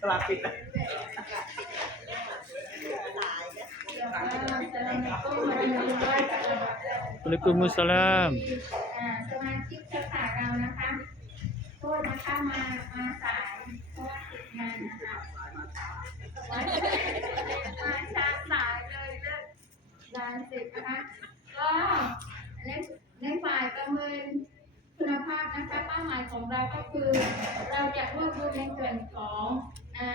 ตลาดปิดแล้ว Waalaikumsalam. อ่าสมาชิกเครือข่ายเรานะคะโทษนะคะมามาสายเพราะว่าติดงานนะคะมาช้าสายเลยเลิกงานเสร็จนะคะก็ในในฝ่ายประเมินคุณภาพนะคะเป้าหมายของเราก็คือ เราจะรวบรวมในส่วนของ อ่า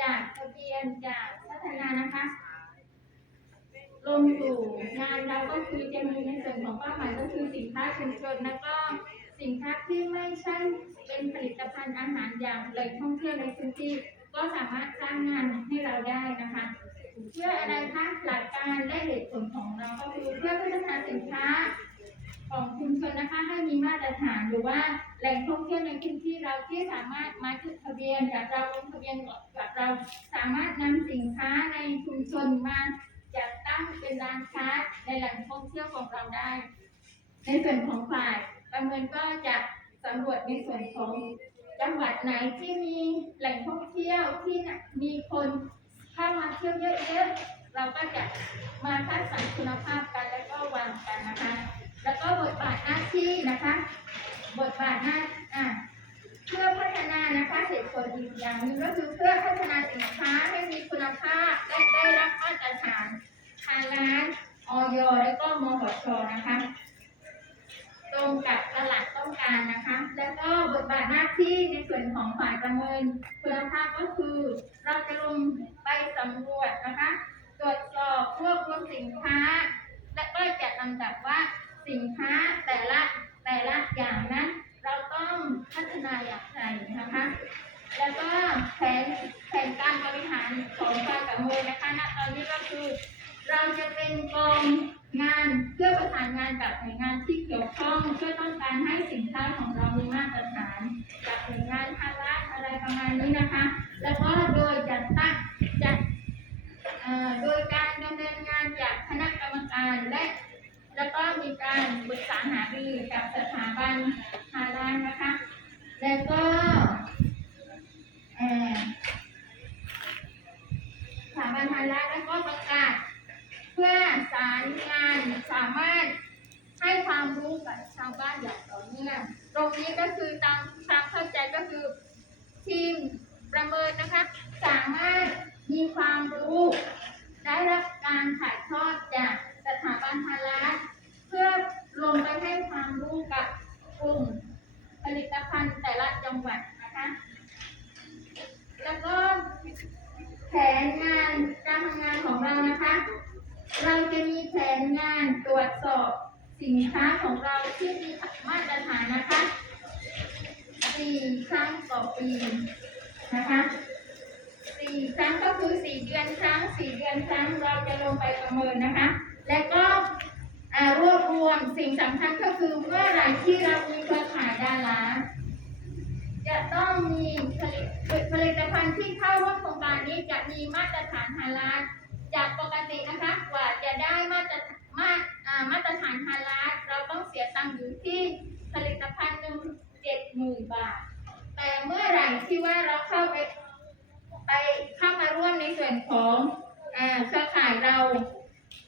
จากทะเบียนจากพัฒนานะคะ ลงสู่งานเราก็คือจะมีในส่วนของเป้าหมายก็คือสินค้าชุมชนแล้วก็สินค้าที่ไม่ใช่เป็นผลิตภัณฑ์อาหารอย่างแหล่งท่องเที่ยวในพื้นที่ก็สามารถสร้างงานให้เราได้นะคะ เพื่ออะไรคะหลักการและเหตุผลของเราก็คือเพื่อพัฒนาสินค้าของชุมชนนะคะให้มีมาตรฐานหรือว่า แหล่งท่องเที่ยวในพื้นที่เราที่สามารถมาจดทะเบียนกับเราลงทะเบียนกับเราสามารถนำสินค้าในชุมชนมาจัดตั้งเป็นร้านค้าในแหล่งท่องเที่ยวของเราได้ ในส่วนของฝ่ายประเมินก็จะสำรวจในส่วนของจังหวัดไหนที่มีแหล่งท่องเที่ยวที่มีคนเข้ามาเที่ยวเยอะๆเราก็จะมาคัดสรรคุณภาพกันแล้วก็วางกันนะคะ แล้วก็บทบาทหน้าที่นะคะ บาทหน้าอะเพื่อพัฒนานะคะเหตุผลอีกอย่างหนึ่งก็คือเพื่อพัฒนาสินค้าให้มีคุณภาพและได้รับมาตรฐานทางร้านออยและก็มหชนะคะตรงกับตลาดต้องการนะคะ แล้วก็บทบาทหน้าที่ในส่วนของฝ่ายประเมินคุณภาพก็คือ เราจะลงไปสำรวจนะคะ ตรวจสอบรวบรวมสินค้า และก็จะลำดับว่าสินค้าแต่ละแต่ละอย่างนั้น พัฒนาอย่างไรนะคะ แล้วก็แผนแผนการบริหารของการประเมินนะคะณตอนนี้ก็คือ เราจะเป็นกองงานเพื่อประสานงานกับหน่วยงานที่เกี่ยวข้องเพื่อต้องการให้สินค้าของเรามีมาตรฐานกับหน่วยงานภาครัฐอะไรประมาณนี้นะคะ แล้วก็โดยจัดตั้งจัดเอ่อโดยการดำเนินงานจากคณะกรรมการและ แล้วก็มีการปรึกษาหารือกับสถาบันฮาลาลนะคะ แล้วก็เอ่อสถาบันฮาลาลแล้วก็ประกาศ เพื่อสารงานสามารถให้ความรู้กับ ชาวบ้านอย่างต่อเนื่องตรงนี้ก็คือตามความเข้าใจก็คือทีมประเมินนะคะ สามารถมีความรู้ ได้รับการถ่ายทอดจากสถาบันฮาลาเพื่อลงไปให้ความรู้กับกลุ่มผลิตภัณฑ์แต่ละจังหวัดนะคะ แล้วก็แผนงานการทำงานของเรานะคะ เราจะมีแผนงานตรวจสอบ สินค้าของเราที่มีมาตรฐานนะคะสี่ครั้งต่อปีนะคะสี่ครั้งก็คือสี่เดือนครั้งสี่เดือนครั้งเราจะลงไปประเมินนะคะ และก็รวบรวมสิ่งสำคัญก็คือเมื่อไร่ที่เรามีเครือข่ายดาราจะต้องมีผลิตผลิตภัณฑ์ที่เข้าร่วมโครงการนี้จะมีมาตรฐานฮาลาลจากปกตินะคะกว่าจะได้มาตรมาอ่า มาตรฐานฮาลาลเราต้องเสียตังค์อยู่ที่ผลิตภัณฑ์หนึ่งเจ็ดหมื่นบาท แต่เมื่อไหร่ที่ว่าเราเข้าไปไปเข้ามาร่วมในส่วนของเครือข่ายเรา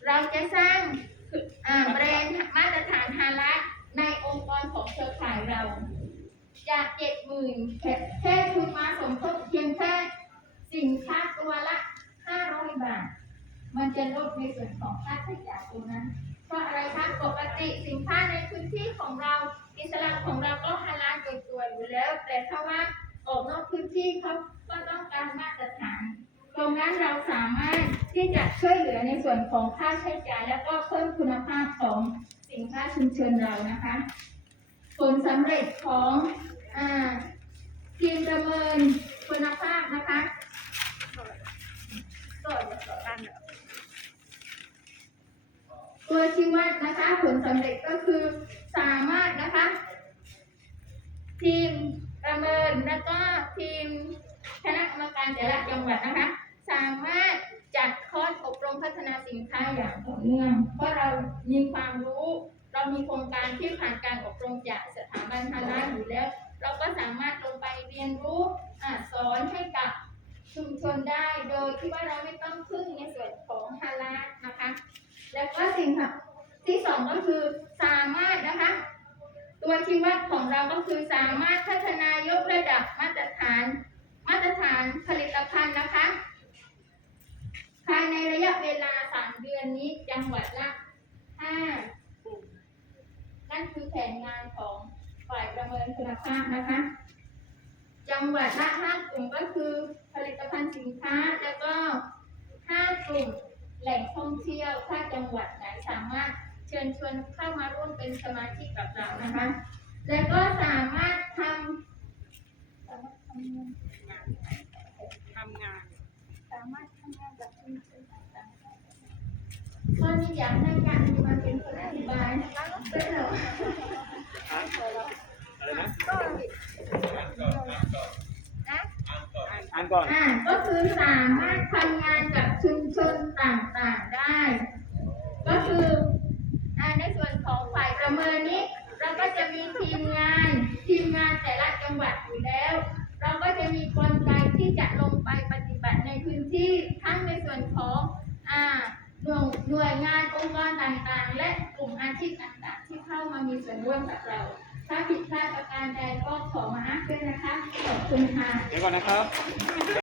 เราจะสร้างแบรนด์มาตรฐานฮาลาลในองค์กรของเครือข่ายเรา จากเจ็ดหมื่นแค่ทุนมาสมทบเพียงแค่สินค้าตัวละห้าร้อยบาท มันจะลดในส่วนของค่าใช้จ่ายตรงนั้น ราะอะไรคะปกติสินค้าในพื้นที่ของเราอิสลามของเราก็ฮาลาลโดยตัวอยู่แล้ว แต่ถ้าว่าออกนอกพื้นที่เขาก็ต้องการมาตรฐานตรงนั้นเราสามารถที่จะช่วยเหลือในส่วนของค่าใช้จ่ายแล้วก็เพิ่มคุณภาพของสินค้าชุมชนเรานะคะ ผลสำเร็จของอทีมประเมินคุณภาพนะคะ ตัวชี้วัดนะคะ ผลสำเร็จก็คือสามารถนะคะ ทีมประเมินแล้วก็ทีมคณะกรรมการแต่ละจังหวัดนะคะ สามารถจัดคอร์สอบรมพัฒนาสินค้าอย่างต่อเนื่องเพราะเรามีความรู้ เรามีโครงการที่ผ่านการอบรมจากสถาบันฮาลาลอยู่แล้ว เราก็สามารถลงไปเรียนรู้อสอนให้กับชุมชนได้โดยที่ว่าเราไม่ต้องพึ่งในส่วนของฮาลาลนะคะ สิ่งค่ะที่สองก็คือสามารถนะคะ ตัวชี้วัดของเราก็คือสามารถพัฒนายกระดับมาตรฐาน มาตรฐานผลิตภัณฑ์นะคะ ภายในระยะเวลาสามเดือนนี้จังหวัดละห้ากลุ่มนั่นคือแผนงานของฝ่ายประเมินคุณภาพนะคะ จังหวัดละห้ากลุ่มก็คือผลิตภัณฑ์สินค้าแล้วก็ห้ากลุ่มแหล่งท่องเที่ยวถ้าจังหวัดน สามารถเชิญชวนเข้ามาร่วมเป็นสมาชิกกับเรานะคะ แล้วก็สามารถทำสามารถทำงานทำงาน สามารถทำงานกับชุมชนต่างๆได้ตอนนี้อยากให้การมีมาเป็นคนอธิบายเป็นเหรออะไรนะนะอ่านก่อนอ่าก็คือสามารถทำงานกับชุมชนต่างๆได้ ก็คืออ่าในส่วนของฝ่ายประเมินนี้ เราก็จะมีทีมงาน ทีมงานแต่ละจังหวัดอยู่แล้ว เราก็จะมีกลไกที่จะลงไปปฏิบัติในพื้นที่ทั้งในส่วนของอ่า หน่วยหน่วยงานองค์กรต่างๆ และกลุ่มอาชีพต่างๆ ที่เข้ามามีส่วนร่วมกับเรา ถ้าผิดพลาดประการใดก็ขอมาอัพด้วยนะคะ ขอบคุณค่ะ เดี๋ยวก่อนนะครับ